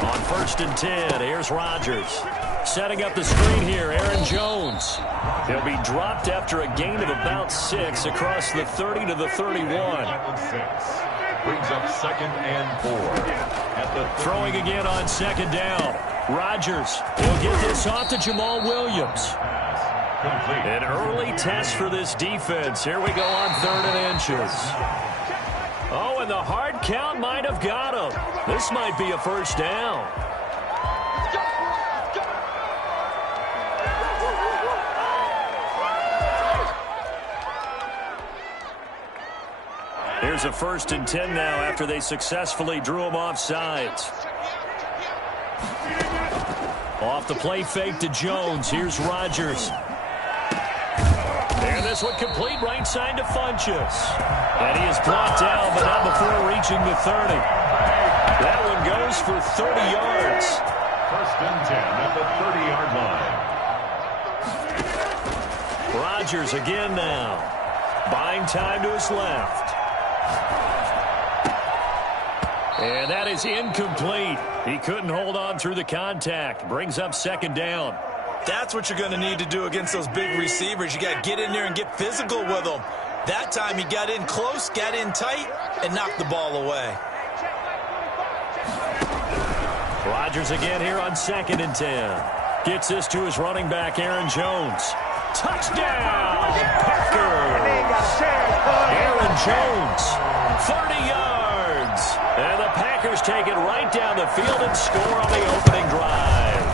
On 1st and 10, here's Rodgers. Setting up the screen here, Aaron Jones. He'll be dropped after a gain of about 6 across the 30 to the 31. Brings up 2nd and 4. Throwing again on 2nd down. Rodgers will get this off to Jamal Williams. An early test for this defense. Here we go on 3rd and inches. Oh, and the hard count might have got him. This might be a 1st down. Here's a 1st and 10 now after they successfully drew him off sides. Off the play fake to Jones. Here's Rodgers. And this one complete right side to Funchess. And he is brought down, but not before reaching the 30. That one goes for 30 yards. 1st and 10 at the 30-yard line. Rodgers again now. Buying time to his left. And that is incomplete. He couldn't hold on through the contact. Brings up 2nd down. That's what you're going to need to do against those big receivers. You got to get in there and get physical with them. That time he got in close, got in tight, and knocked the ball away. Rodgers again here on 2nd and 10. Gets this to his running back, Aaron Jones. Touchdown, Packers! Aaron Jones, 30 yards. And the Packers take it right down the field and score on the opening drive.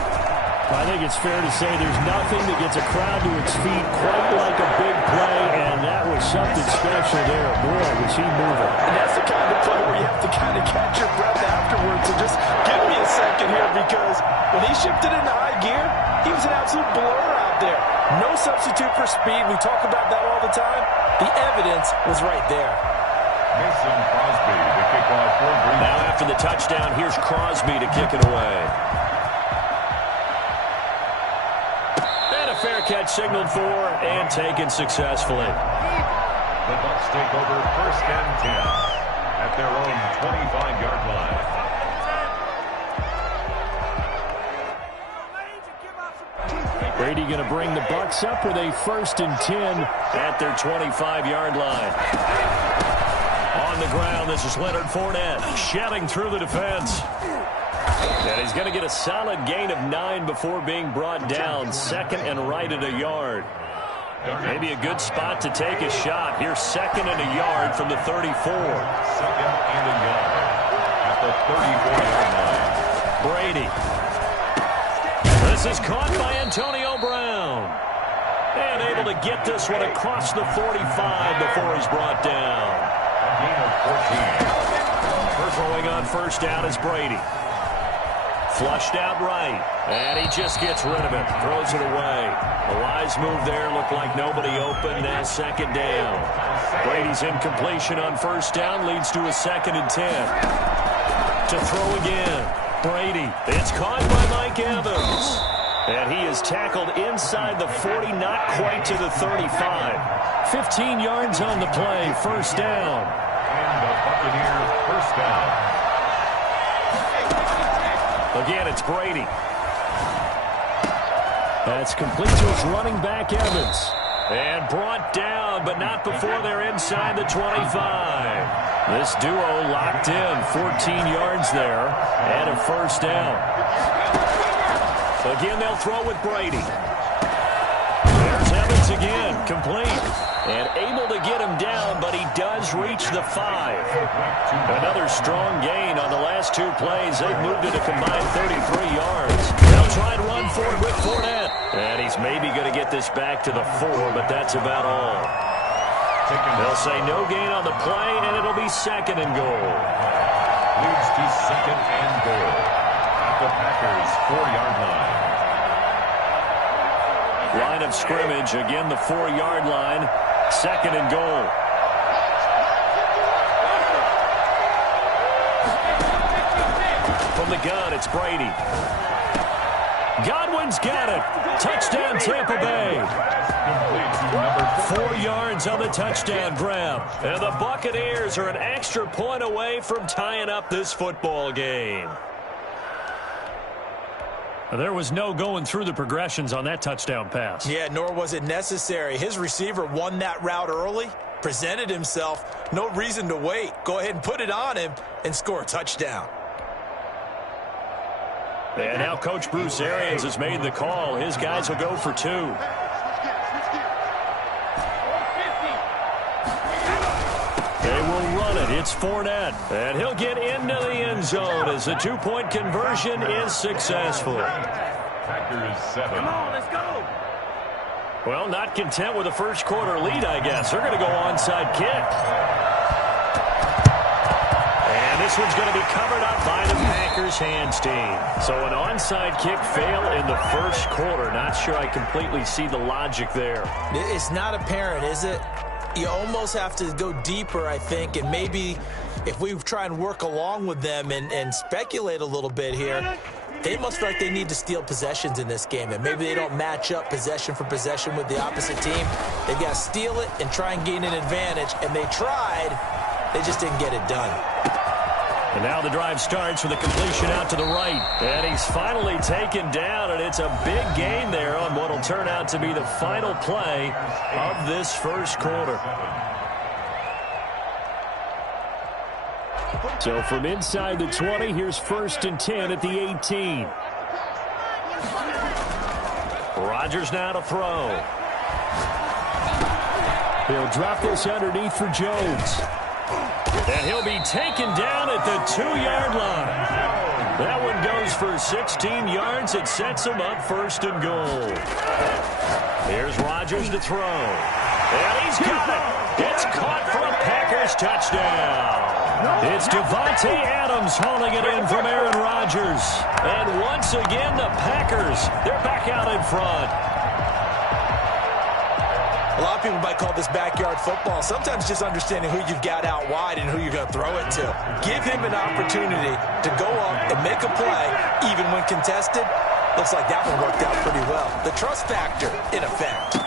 I think it's fair to say there's nothing that gets a crowd to its feet quite like a big play, and that was something special there. Boy, was he moving. And that's the kind of play where you have to kind of catch your breath afterwards. So just give me a second here, because when he shifted into high gear, he was an absolute blur out there. No substitute for speed. We talk about that all the time. The evidence was right there. Mason Crosby to kick off for Green. Now after the touchdown, here's Crosby to kick it away. And a fair catch signaled for and taken successfully. The Bucs take over 1st and 10 at their own 25-yard line. Brady going to bring the Bucs up with a 1st and 10 at their 25-yard line. On the ground, this is Leonard Fournette shoving through the defense. And he's going to get a solid gain of 9 before being brought down. 2nd and right at a yard. Maybe a good spot to take a shot. Here's 2nd and a yard from the 34. 2nd and a yard at the 34-yard line. Brady. This is caught by Antonio Brown. And able to get this one across the 45 before he's brought down. Gain of 14. Throwing on 1st down is Brady. Flushed out right. And he just gets rid of it. Throws it away. A wise move there. Looked like nobody open. Now 2nd down. Brady's incompletion on 1st down leads to a 2nd and 10. To throw again. Brady. It's caught by Mike Evans. And he is tackled inside the 40, not quite to the 35. 15 yards on the play. 1st down. And the Buccaneers 1st down. Again, it's Brady. That's complete to his running back, Evans. And brought down, but not before they're inside the 25. This duo locked in. 14 yards there. And a 1st down. Again, they'll throw with Brady. There's Evans again, complete. And able to get him down, but he does reach the 5. Another strong gain on the last 2 plays. They've moved it a combined 33 yards. They'll try and run for it with Fournette. And he's maybe going to get this back to the 4, but that's about all. They'll say no gain on the play, and it'll be 2nd and goal. Leads to 2nd and goal at the Packers' 4-yard line. Line of scrimmage, again the 4-yard line. 2nd and goal. From the gun, it's Brady. Godwin's got it. Touchdown, Tampa Bay. 4 yards on the touchdown grab. And the Buccaneers are an extra point away from tying up this football game. There was no going through the progressions on that touchdown pass. Yeah, nor was it necessary. His receiver won that route early, presented himself. No reason to wait. Go ahead and put it on him and score a touchdown. And now Coach Bruce Arians has made the call. His guys will go for 2. They will run it. It's Fournette. And he'll get into the end zone as the 2-point conversion is successful. Packers 7. Come on, let's go. Well, not content with a first quarter lead, I guess. They're going to go onside kick. And this one's going to be covered up by the Packers hands team. So an onside kick fail in the first quarter. Not sure I completely see the logic there. It's not apparent, is it? You almost have to go deeper, I think, and maybe if we try and work along with them and speculate a little bit here, they must feel like they need to steal possessions in this game, and maybe they don't match up possession for possession with the opposite team. They've got to steal it and try and gain an advantage, and they tried. They just didn't get it done. And now the drive starts with a completion out to the right. And he's finally taken down, and it's a big gain there on what will turn out to be the final play of this first quarter. So from inside the 20, here's 1st and 10 at the 18. Rodgers now to throw. He'll drop this underneath for Jones. And he'll be taken down at the 2-yard line. That one goes for 16 yards. It sets him up 1st and goal. Here's Rodgers to throw. And he's got it. It's caught for a Packers touchdown. It's Devontae Adams hauling it in from Aaron Rodgers. And once again, the Packers, they're back out in front. A lot of people might call this backyard football. Sometimes just understanding who you've got out wide and who you're going to throw it to. Give him an opportunity to go up and make a play, even when contested. Looks like that one worked out pretty well. The trust factor, in effect.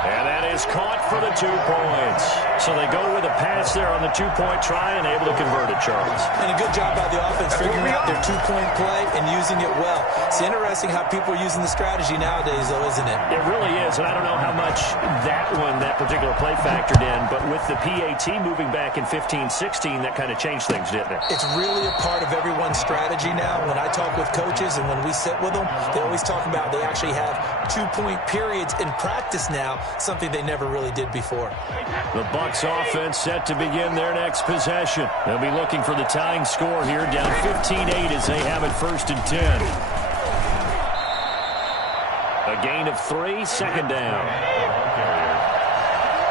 And that is caught for the 2 points. So they go with a pass there on the 2-point try and able to convert it, Charles. And a good job by the offense figuring out their 2-point play and using it well. It's interesting how people are using the strategy nowadays, though, isn't it? It really is, and I don't know how much that particular play factored in, but with the PAT moving back in 15-16, that kind of changed things, didn't it? It's really a part of everyone's strategy now. When I talk with coaches and when we sit with them, they always talk about they actually have 2-point periods in practice now, something they never really did before. The Bucs offense set to begin their next possession. They'll be looking for the tying score here, down 15-8 as they have it 1st and 10. A gain of 3, 2nd down.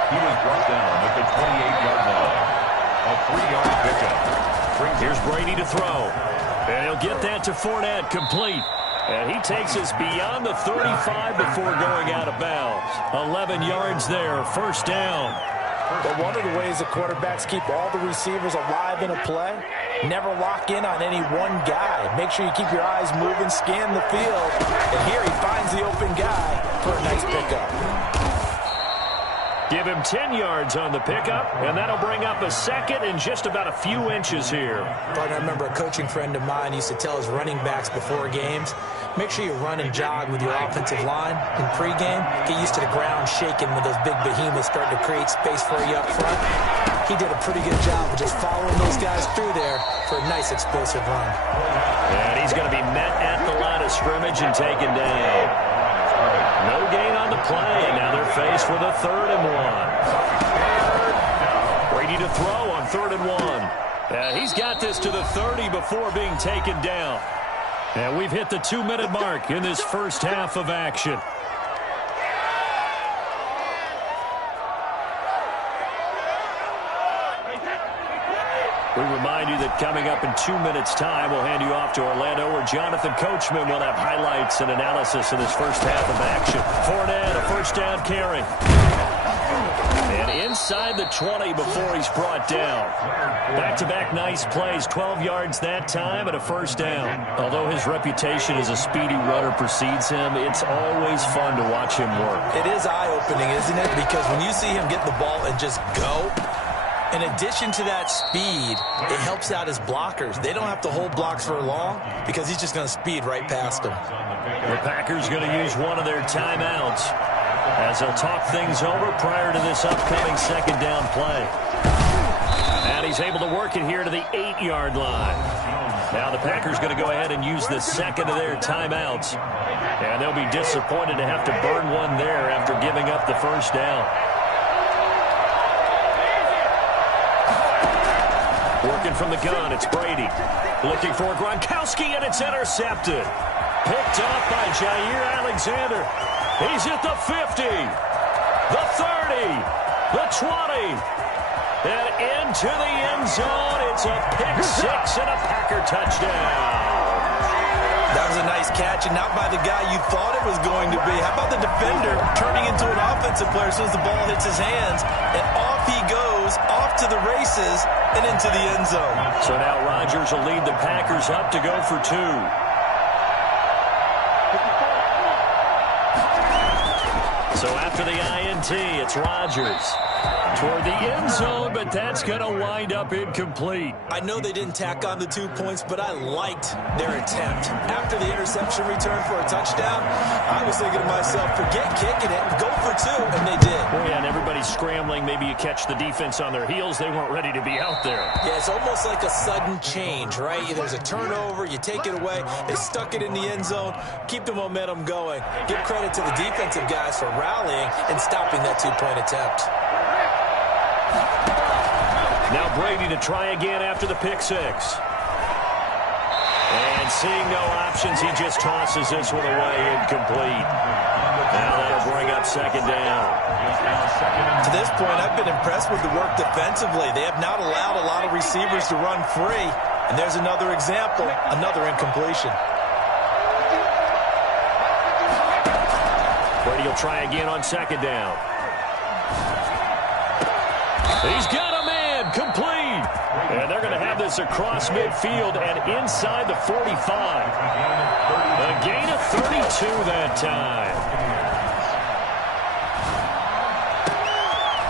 He was brought down at the 28-yard line. A 3-yard pickup. Here's Brady to throw. And he'll get that to Fournette, complete. And he takes us beyond the 35 before going out of bounds. 11 yards there, 1st down. But one of the ways the quarterbacks keep all the receivers alive in a play, never lock in on any one guy. Make sure you keep your eyes moving, scan the field. And here he finds the open guy for a nice pickup. Give him 10 yards on the pickup, and that'll bring up a 2nd and just about a few inches here. Partner, I remember a coaching friend of mine used to tell his running backs before games, make sure you run and jog with your offensive line in pregame. Get used to the ground shaking when those big behemoths start to create space for you up front. He did a pretty good job of just following those guys through there for a nice explosive run. And he's going to be met at the line of scrimmage and taken down. No gain on the play, and now they're faced with a 3rd and 1. Brady to throw on 3rd and 1. He's got this to the 30 before being taken down. And we've hit the 2-minute mark in this first half of action. We remind you that coming up in 2 minutes' time, we'll hand you off to Orlando, where Jonathan Coachman will have highlights and analysis of this first half of action. Fournette, a 1st down carry. And inside the 20 before he's brought down. Back-to-back nice plays, 12 yards that time and a first down. Although his reputation as a speedy runner precedes him, it's always fun to watch him work. It is eye-opening, isn't it? Because when you see him get the ball and just go, in addition to that speed, it helps out his blockers. They don't have to hold blocks for long because he's just going to speed right past them. The Packers going to use one of their timeouts as they'll talk things over prior to this upcoming second down play. And he's able to work it here to the 8-yard line. Now the Packers going to go ahead and use the second of their timeouts. And they'll be disappointed to have to burn one there after giving up the first down. Working from the gun, it's Brady. Looking for Gronkowski, and it's intercepted. Picked up by Jair Alexander. He's at the 50, the 30, the 20, and into the end zone. It's a pick six and a Packer touchdown. That was a nice catch, and not by the guy you thought it was going to be. How about the defender turning into an offensive player as soon as the ball hits his hands, and off he goes, off to the races, and into the end zone. So now Rodgers will lead the Packers up to go for two. So after the INT, it's Rodgers toward the end zone, but that's going to wind up incomplete. I know they didn't tack on the 2 points, but I liked their attempt. After the interception return for a touchdown, I was thinking to myself, forget kicking it, go for two, and they did. Oh, yeah, and everybody's scrambling. Maybe you catch the defense on their heels. They weren't ready to be out there. Yeah, it's almost like a sudden change, right? There's a turnover, you take it away, they stuck it in the end zone, keep the momentum going. Give credit to the defensive guys for rallying and stopping that 2-point attempt. Now Brady to try again after the pick six. And seeing no options, he just tosses this one away, incomplete. Now that'll bring up second down. To this point, I've been impressed with the work defensively. They have not allowed a lot of receivers to run free. And there's another example, another incompletion. Brady will try again on second down. He's got a man, complete. And they're going to have this across midfield and inside the 45. A gain of 32 that time.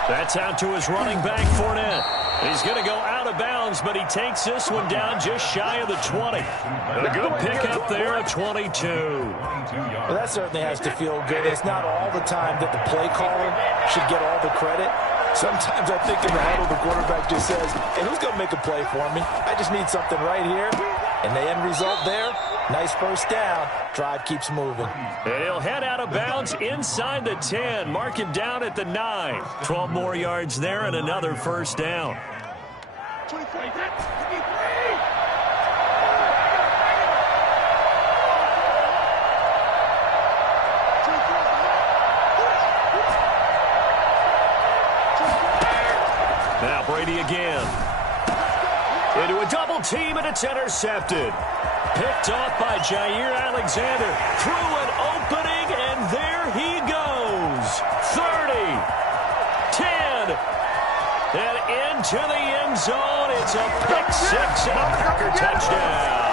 That's out to his running back, Fournette. He's going to go out of bounds, but he takes this one down just shy of the 20. A good pickup there at 22. Well, that certainly has to feel good. It's not all the time that the play caller should get all the credit. Sometimes I think in the huddle, the quarterback just says, hey, who's going to make a play for me? I just need something right here. And the end result there, nice first down. Drive keeps moving. And he'll head out of bounds inside the 10. Mark him down at the 9. 12 more yards there and another first down. Now Brady again. Into a double team, and it's intercepted. Picked off by Jair Alexander. Through an opening, and there he goes. 30, 10, and into the end zone. It's a pick six and a Packer touchdown.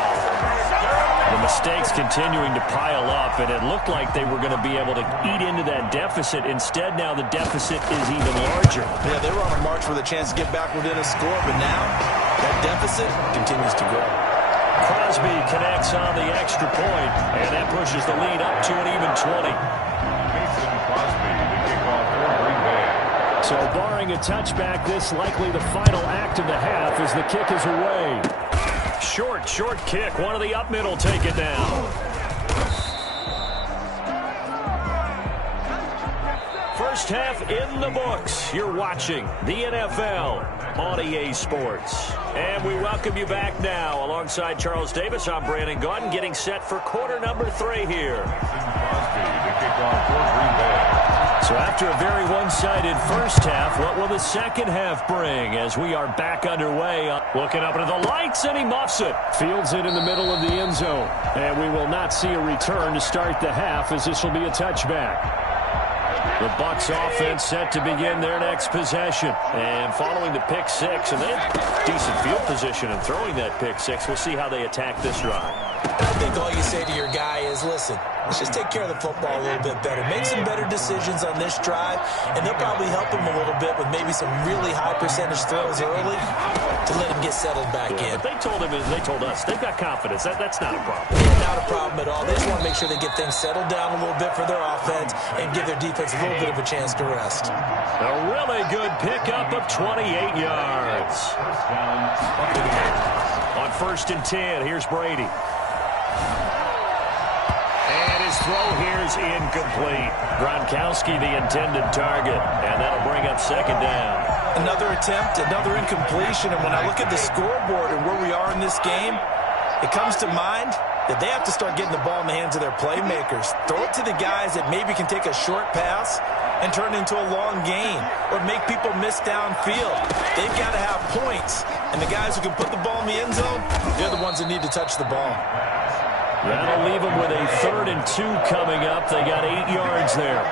The mistakes continuing to pile up, and it looked like they were going to be able to eat into that deficit. Instead, now the deficit is even larger. Yeah, they were on a march with a chance to get back within a score, but now that deficit continues to grow. Crosby connects on the extra point, and that pushes the lead up to an even 20. Mason Crosby, the kickoff for Green Bay. So barring a touchback, this likely the final act of the half as the kick is away. Short kick. One of the up middle take it down. First half in the books. You're watching the NFL on EA Sports. And we welcome you back now. Alongside Charles Davis, I'm Brandon Gaudin, getting set for quarter number 3 here. Crosby, the kickoff for Green Bay. So after a very one-sided first half, what will the second half bring as we are back underway? Looking up into the lights, and he muffs it. Fields it in the middle of the end zone. And we will not see a return to start the half as this will be a touchback. The Bucs offense set to begin their next possession. And following the pick six, and they have decent field position in throwing that pick six. We'll see how they attack this drive. I think all you say to your guy is, listen, let's just take care of the football a little bit better. Make some better decisions on this drive, and they'll probably help him a little bit with maybe some really high percentage throws early to let him get settled back in. But they told him, they told us, they've got confidence. That's not a problem. Yeah, not a problem at all. They just want to make sure they get things settled down a little bit for their offense and give their defense a little bit of a chance to rest. A really good pickup of 28 yards. On 1st and 10, here's Brady. And his throw here is incomplete. Gronkowski, the intended target, and that'll bring up 2nd down. Another attempt, another incompletion, and when I look at the scoreboard and where we are in this game, it comes to mind that they have to start getting the ball in the hands of their playmakers. Throw it to the guys that maybe can take a short pass and turn it into a long gain or make people miss downfield. They've got to have points, and the guys who can put the ball in the end zone, they're the ones that need to touch the ball. That'll leave them with a 3rd and 2 coming up. They got 8 yards there.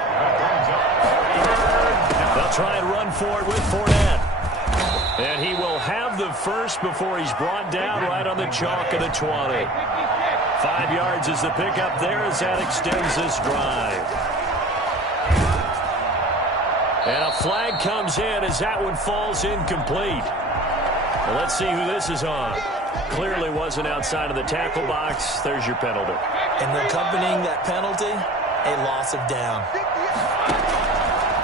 They'll try and run for it with Fournette. And he will have the first before he's brought down right on the chalk of the 20. 5 yards is the pickup there as that extends this drive. And a flag comes in as that one falls incomplete. Well, let's see who this is on. Clearly wasn't outside of the tackle box. There's your penalty. And accompanying that penalty, a loss of down.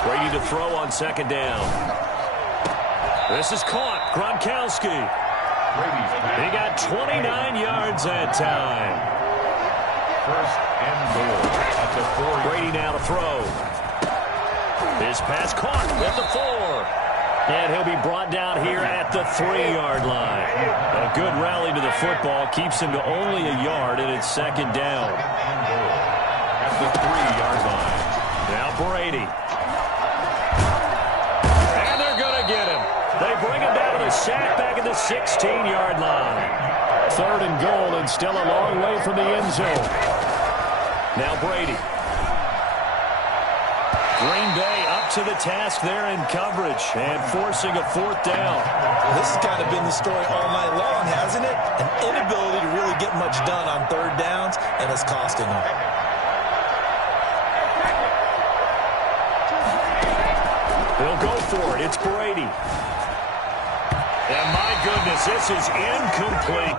Brady to throw on 2nd down. This is caught. Gronkowski. He got 29 yards that time. 1st and goal at the 4. Brady now to throw. His pass caught at the 4. And he'll be brought down here at the 3-yard line. A good rally to the football keeps him to only a yard, and it's 2nd down. At the 3-yard line. Now Brady. And they're going to get him. They bring him down to the sack back at the 16-yard line. 3rd and goal, and still a long way from the end zone. Now Brady. Green Bay up to the task there in coverage and forcing a 4th down. This has kind of been the story all night long, hasn't it? An inability to really get much done on 3rd downs, and it's costing them. They'll go for it. It's Brady. And my goodness, this is incomplete.